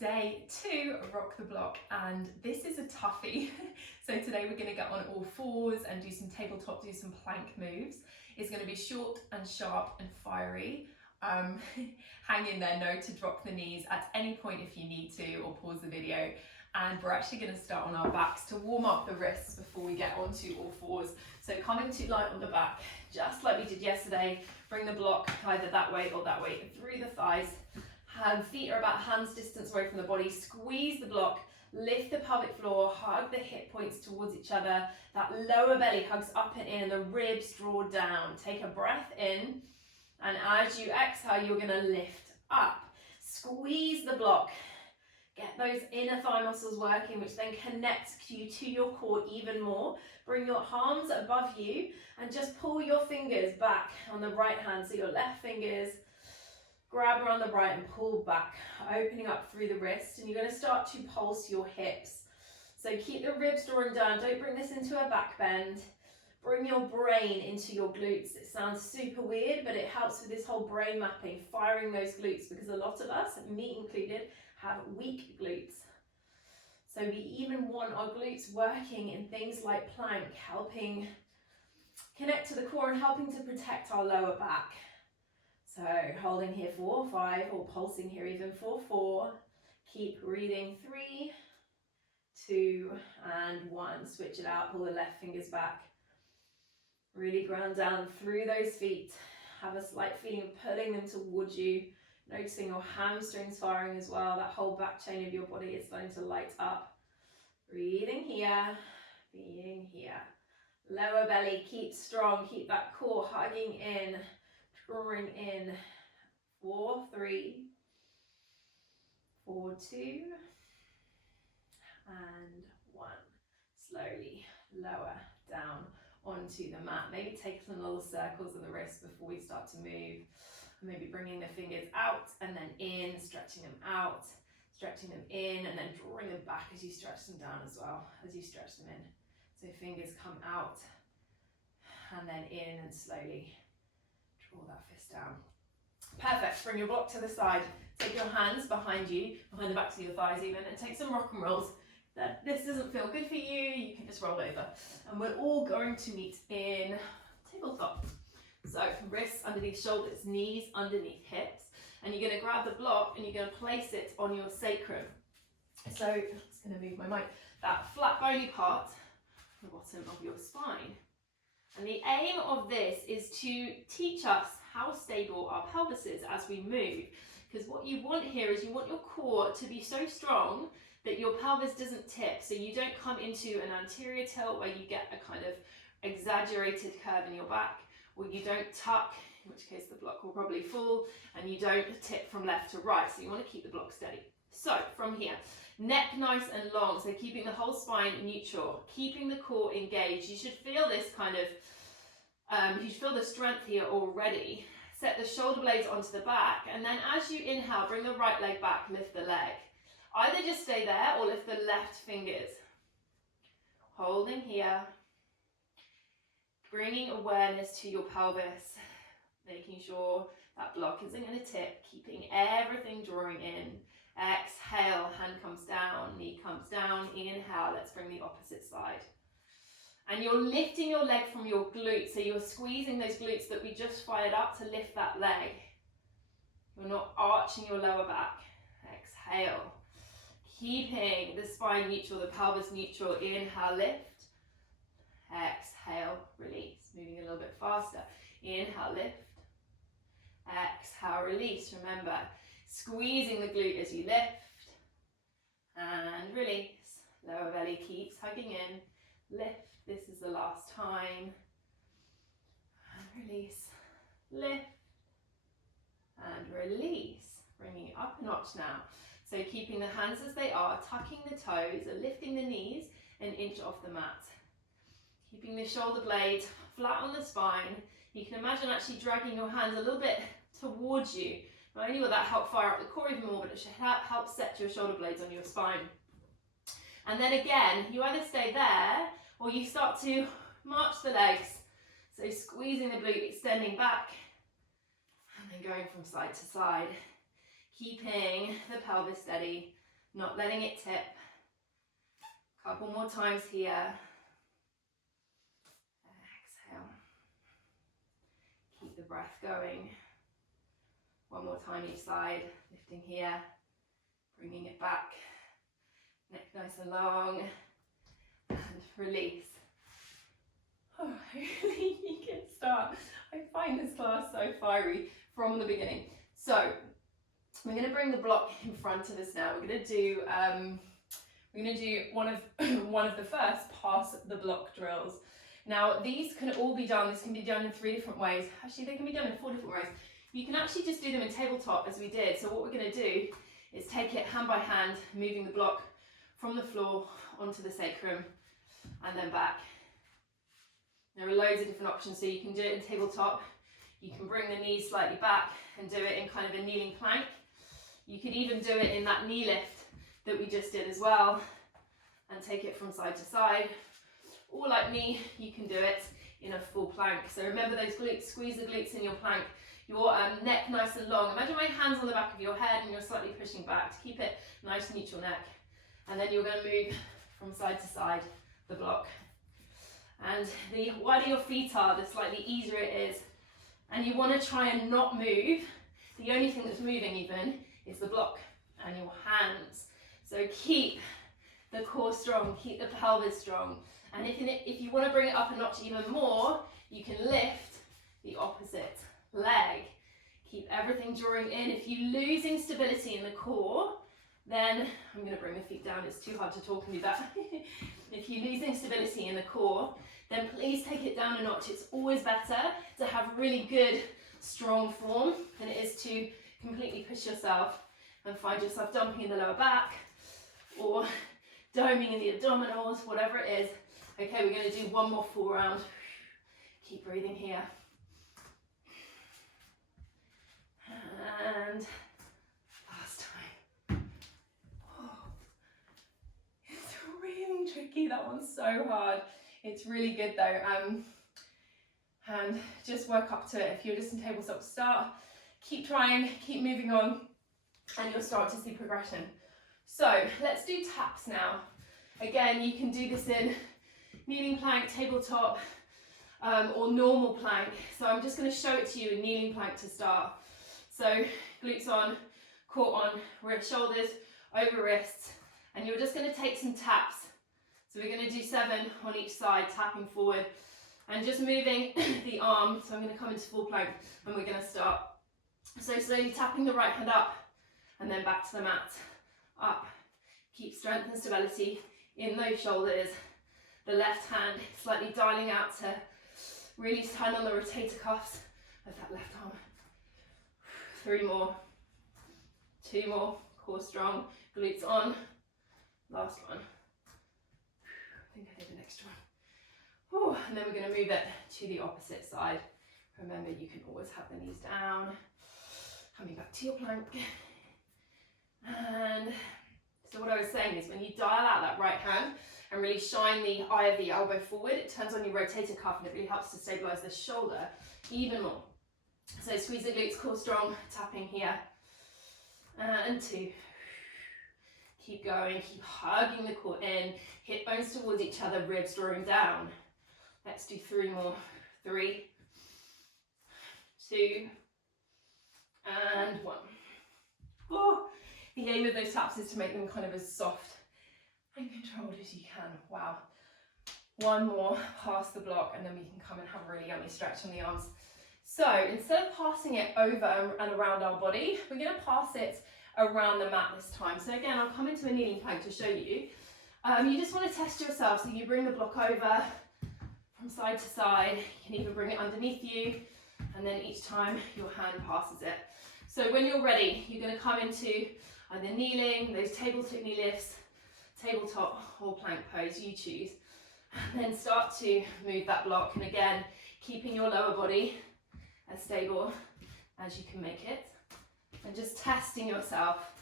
Day 2 of Rock the Block, and this is a toughie. So today we're going to get on all fours and do some tabletop, do some plank moves. It's going to be short and sharp and fiery. Hang in there, know to drop the knees at any point if you need to, or pause the video. And we're actually going to start on our backs to warm up the wrists before we get onto all fours. So coming too light on the back, just like we did yesterday. Bring the block either that way or that way through the thighs. Feet are about hands distance away from the body. Squeeze the block, lift the pelvic floor, hug the hip points towards each other. That lower belly hugs up and in, and the ribs draw down. Take a breath in, and as you exhale, you're going to lift up. Squeeze the block. Get those inner thigh muscles working, which then connects you to your core even more. Bring your arms above you and just pull your fingers back on the right hand. So your left fingers grab around the right and pull back, opening up through the wrist. And you're going to start to pulse your hips. So keep the ribs drawing down. Don't bring this into a back bend. Bring your brain into your glutes. It sounds super weird, but it helps with this whole brain mapping, firing those glutes, because a lot of us, me included, have weak glutes. So we even want our glutes working in things like plank, helping connect to the core and helping to protect our lower back. So holding here 4, 5, or pulsing here even 4, 4. Keep breathing 3, 2, and 1. Switch it out, pull the left fingers back. Really ground down through those feet. Have a slight feeling of pulling them towards you. Noticing your hamstrings firing as well. That whole back chain of your body is starting to light up. Breathing here, being here. Lower belly, keep strong. Keep that core hugging in. Drawing in 4, 3, 4, 2, and 1. Slowly lower down onto the mat. Maybe take some little circles of the wrists before we start to move. Maybe bringing the fingers out and then in, stretching them out, stretching them in, and then drawing them back as you stretch them down as well, as you stretch them in. So fingers come out and then in, and slowly draw that fist down. Perfect. Bring your block to the side. Take your hands behind you, behind the backs of your thighs even, and take some rock and rolls. If this doesn't feel good for you, you can just roll over. And we're all going to meet in tabletop. So wrists underneath shoulders, knees underneath hips. And you're going to grab the block and you're going to place it on your sacrum. So I'm just going to move my mic. That flat bony part, the bottom of your spine. And the aim of this is to teach us how stable our pelvis is as we move. Because what you want here is you want your core to be so strong that your pelvis doesn't tip. So you don't come into an anterior tilt where you get a kind of exaggerated curve in your back, or you don't tuck, in which case the block will probably fall, and you don't tip from left to right. So you want to keep the block steady. So from here, neck nice and long, so keeping the whole spine neutral, keeping the core engaged. You should feel this kind of, you should feel the strength here already. Set the shoulder blades onto the back, and then as you inhale, bring the right leg back, lift the leg. Either just stay there or lift the left fingers. Holding here. Bringing awareness to your pelvis, making sure that block isn't going to tip, keeping everything drawing in. Exhale, hand comes down, knee comes down. Inhale, let's bring the opposite side. And you're lifting your leg from your glutes, so you're squeezing those glutes that we just fired up to lift that leg. You're not arching your lower back. Exhale. Keeping the spine neutral, the pelvis neutral. Inhale, lift. Exhale, release. Moving a little bit faster. Inhale, lift. Exhale, release. Remember, squeezing the glute as you lift. And release. Lower belly keeps hugging in. Lift. This is the last time. And release. Lift. And release. Bringing it up a notch now. So keeping the hands as they are, tucking the toes, and lifting the knees an inch off the mat. Keeping the shoulder blades flat on the spine. You can imagine actually dragging your hands a little bit towards you. Not only will that help fire up the core even more, but it should help set your shoulder blades on your spine. And then again, you either stay there or you start to march the legs. So squeezing the glute, extending back, and then going from side to side. keeping the pelvis steady not letting it tip. Couple more times here. Exhale. Keep the breath going. One more time each side, lifting here, bringing it back. Neck nice and long, and release. Oh, really, you can start. I find this class so fiery from the beginning. So, we're going to bring the block in front of us now. We're going to do one of the first pass the block drills. Now, these can all be done. This can be done in 3 different ways. Actually, they can be done in 4 different ways. You can actually just do them in tabletop as we did. So what we're going to do is take it hand by hand, moving the block from the floor onto the sacrum and then back. There are loads of different options. So you can do it in tabletop. You can bring the knees slightly back and do it in kind of a kneeling plank. You could even do it in that knee lift that we just did as well and take it from side to side. Or like me, you can do it in a full plank. So remember those glutes, squeeze the glutes in your plank. Your neck nice and long. Imagine my hands on the back of your head and you're slightly pushing back to keep it nice neutral neck. And then you're going to move from side to side, the block. And the wider your feet are, the slightly easier it is. And you want to try and not move. The only thing that's moving even is the block and your hands. So keep the core strong, keep the pelvis strong. And if you want to bring it up a notch even more, you can lift the opposite leg. Keep everything drawing in. If you're losing stability in the core, then I'm going to bring the feet down. It's too hard to talk and do that. If you're losing stability in the core, then please take it down a notch. It's always better to have really good, strong form than it is to completely push yourself and find yourself dumping in the lower back or doming in the abdominals, whatever it is. Okay, we're going to do one more full round. Keep breathing here. And last time. Oh, it's really tricky. That one's so hard. It's really good though. And just work up to it. If you're just in tabletop, start. Keep trying, keep moving on, and you'll start to see progression. So let's do taps now. Again, you can do this in kneeling plank, tabletop, or normal plank. So I'm just going to show it to you in kneeling plank to start. So glutes on, core on, wrist, shoulders over wrists, and you're just going to take some taps. So we're going to do 7 on each side, tapping forward and just moving the arm. So I'm going to come into full plank and we're going to start. So slowly tapping the right hand up and then back to the mat, up. Keep strength and stability in those shoulders. The left hand slightly dialing out to really turn on the rotator cuffs of that left arm. 3 more, 2 more, core strong, glutes on, last one. I think I did an extra one. Ooh, and then we're going to move it to the opposite side. Remember, you can always have the knees down, coming back to your plank. And so what I was saying is when you dial out that right hand and really shine the eye of the elbow forward, it turns on your rotator cuff and it really helps to stabilize the shoulder even more. So squeeze the glutes, core strong, tapping here. And 2. Keep going, keep hugging the core in, hip bones towards each other, ribs drawing down. Let's do 3 more. 3, 2, and 1. Oh, the aim of those taps is to make them kind of as soft and controlled as you can. Wow. 1 more, pass the block, and then we can come and have a really yummy stretch on the arms. So instead of passing it over and around our body, we're going to pass it around the mat this time. So again, I'll come into a kneeling plank to show you. You just want to test yourself. So you bring the block over from side to side. You can even bring it underneath you, and then each time your hand passes it. So when you're ready, you're going to come into either kneeling, those tabletop knee lifts, tabletop or plank pose, you choose. And then start to move that block. And again, keeping your lower body as stable as you can make it. And just testing yourself,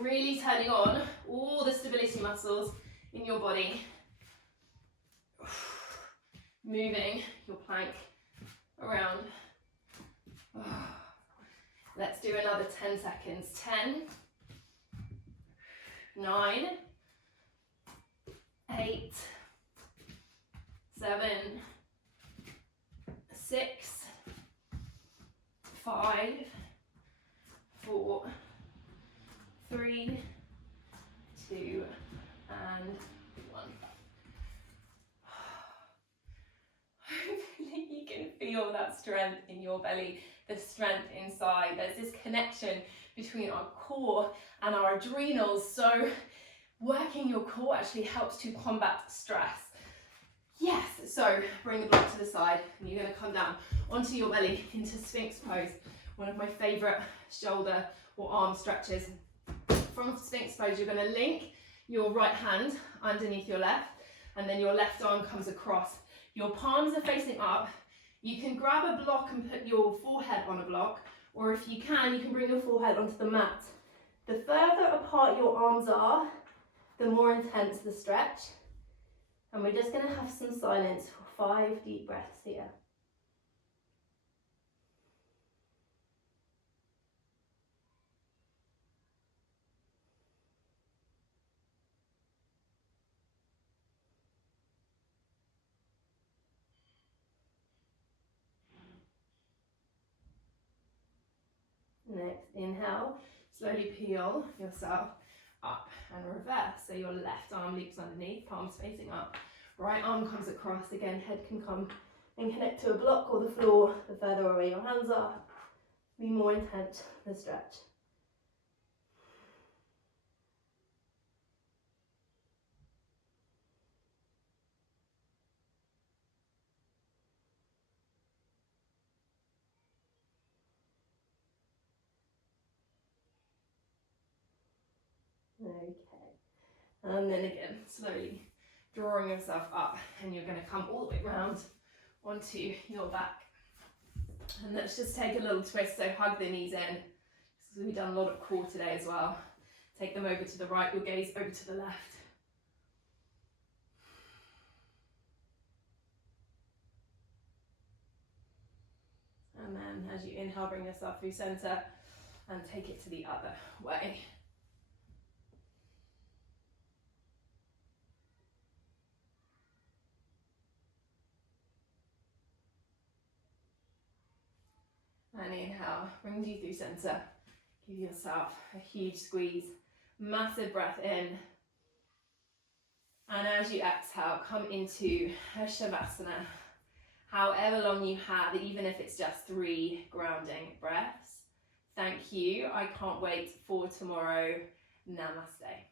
really turning on all the stability muscles in your body. Moving your plank around. Let's do another 10 seconds. 10, 9, 8, 7, 6, 5, 4, 3, 2, and 1. Hopefully you can feel that strength in your belly, the strength inside. There's this connection between our core and our adrenals. So working your core actually helps to combat stress. Yes, so bring the block to the side and you're going to come down onto your belly into Sphinx pose, one of my favourite shoulder or arm stretches. From Sphinx pose, you're going to link your right hand underneath your left, and then your left arm comes across. Your palms are facing up. You can grab a block and put your forehead on a block, or if you can bring your forehead onto the mat. The further apart your arms are, the more intense the stretch. And we're just going to have some silence for 5 deep breaths here. Next, inhale, slowly peel yourself up and reverse. So your left arm loops underneath, palms facing up. Right arm comes across, again, head can come and connect to a block or the floor. The further away your hands are, the more intense the stretch. Okay, and then again, slowly drawing yourself up, and you're going to come all the way round onto your back. And let's just take a little twist, so hug the knees in. So we've done a lot of core today as well. Take them over to the right, your gaze over to the left. And then as you inhale, bring yourself through center and take it to the other way. And inhale, brings you through center. Give yourself a huge squeeze, massive breath in. And as you exhale, come into a Shavasana. However long you have, even if it's just 3 grounding breaths. Thank you. I can't wait for tomorrow. Namaste.